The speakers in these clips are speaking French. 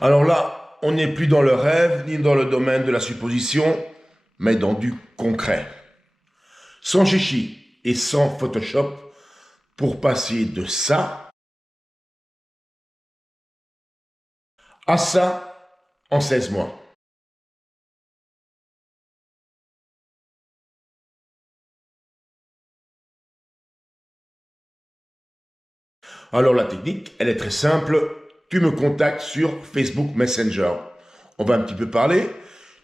Alors là, on n'est plus dans le rêve ni dans le domaine de la supposition, mais dans du concret. Sans chichi et sans Photoshop, pour passer de ça à ça en 16 mois. Alors la technique, elle est très simple. Tu me contactes sur Facebook Messenger. On va un petit peu parler.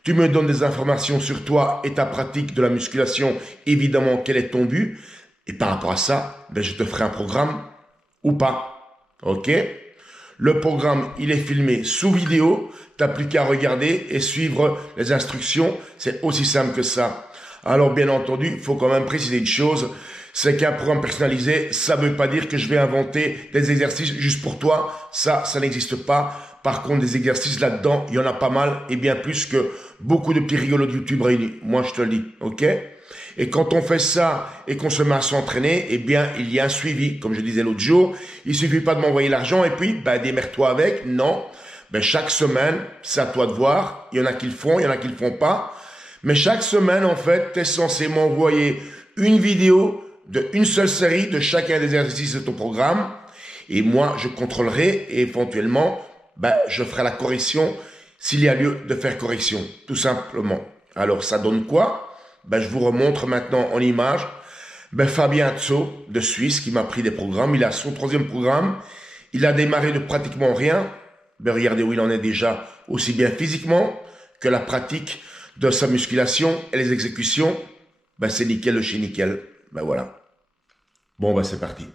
Tu me donnes des informations sur toi et ta pratique de la musculation. Évidemment, quel est ton but? Et par rapport à ça, ben, je te ferai un programme ou pas. Ok? Le programme, il est filmé sous vidéo. Tu n'as plus qu'à regarder et suivre les instructions. C'est aussi simple que ça. Alors, bien entendu, il faut quand même préciser une chose. C'est qu'un programme personnalisé, ça ne veut pas dire que je vais inventer des exercices juste pour toi. Ça n'existe pas. Par contre, des exercices là-dedans, il y en a pas mal et bien plus que beaucoup de petits rigolos de YouTube réunis. Moi, je te le dis. OK? Et quand on fait ça et qu'on se met à s'entraîner, eh bien, il y a un suivi. Comme je disais l'autre jour, il suffit pas de m'envoyer l'argent et puis, ben, démerde-toi avec. Non. Ben, chaque semaine, c'est à toi de voir. Il y en a qui le font, il y en a qui le font pas. Mais chaque semaine, en fait, tu es censé m'envoyer une vidéo de une seule série de chacun des exercices de ton programme. Et moi, je contrôlerai et éventuellement, ben, je ferai la correction s'il y a lieu de faire correction, tout simplement. Alors, ça donne quoi? Ben, je vous remontre maintenant en image ben, Fabien Tso de Suisse qui m'a pris des programmes. Il a son troisième programme. Il a démarré de pratiquement rien. Ben, regardez où il en est déjà, aussi bien physiquement que la pratique de sa musculation et les exécutions. Ben, c'est nickel de chez nickel. Ben voilà. Bon, ben c'est parti.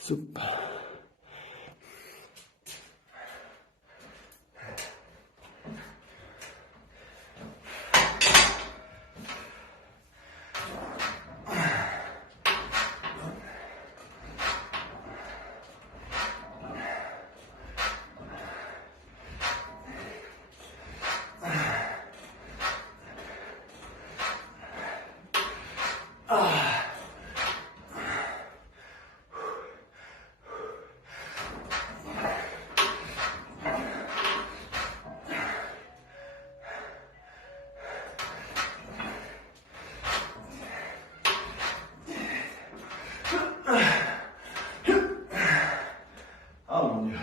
Soupe. Oh mon Dieu.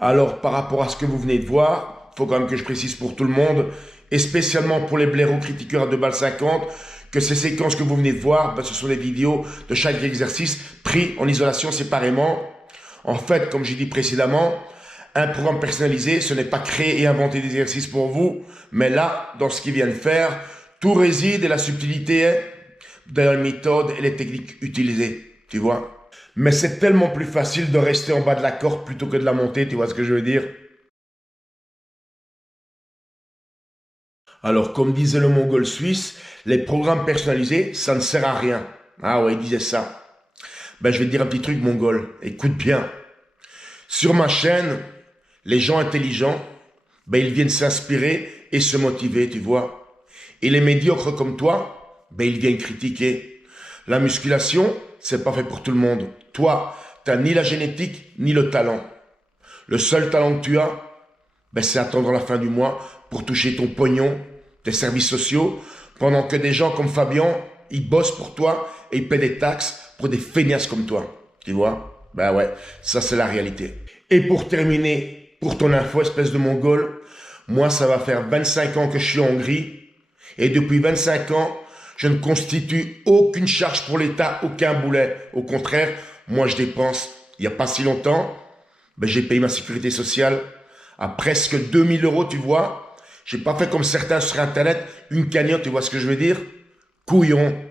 Alors, par rapport à ce que vous venez de voir, il faut quand même que je précise pour tout le monde, et spécialement pour les blaireaux critiqueurs à 2 balles 50, que ces séquences que vous venez de voir, ben, ce sont des vidéos de chaque exercice pris en isolation séparément. En fait, comme j'ai dit précédemment, un programme personnalisé, ce n'est pas créer et inventer des exercices pour vous, mais là, dans ce qu'il vient de faire, tout réside et la subtilité est dans les méthodes et les techniques utilisées, tu vois. Mais c'est tellement plus facile de rester en bas de la corde plutôt que de la monter, tu vois ce que je veux dire? Alors, comme disait le Mongol suisse, les programmes personnalisés, ça ne sert à rien. Ah ouais, il disait ça. Ben, je vais te dire un petit truc, Mongol. Écoute bien. Sur ma chaîne, les gens intelligents, ben, ils viennent s'inspirer et se motiver, tu vois. Et les médiocres comme toi, ben, ils viennent critiquer. La musculation, c'est pas fait pour tout le monde. Toi, t'as ni la génétique, ni le talent. Le seul talent que tu as, ben, c'est attendre la fin du mois pour toucher ton pognon, tes services sociaux, pendant que des gens comme Fabien, ils bossent pour toi et ils paient des taxes pour des feignasses comme toi. Tu vois? Ben ouais, ça c'est la réalité. Et pour terminer, pour ton info, espèce de Mongol, moi ça va faire 25 ans que je suis en Hongrie et depuis 25 ans, je ne constitue aucune charge pour l'État, aucun boulet. Au contraire, moi je dépense, il n'y a pas si longtemps, ben, j'ai payé ma sécurité sociale à presque 2000 euros, tu vois. J'ai pas fait comme certains sur Internet, une cagnotte, tu vois ce que je veux dire? Couillon.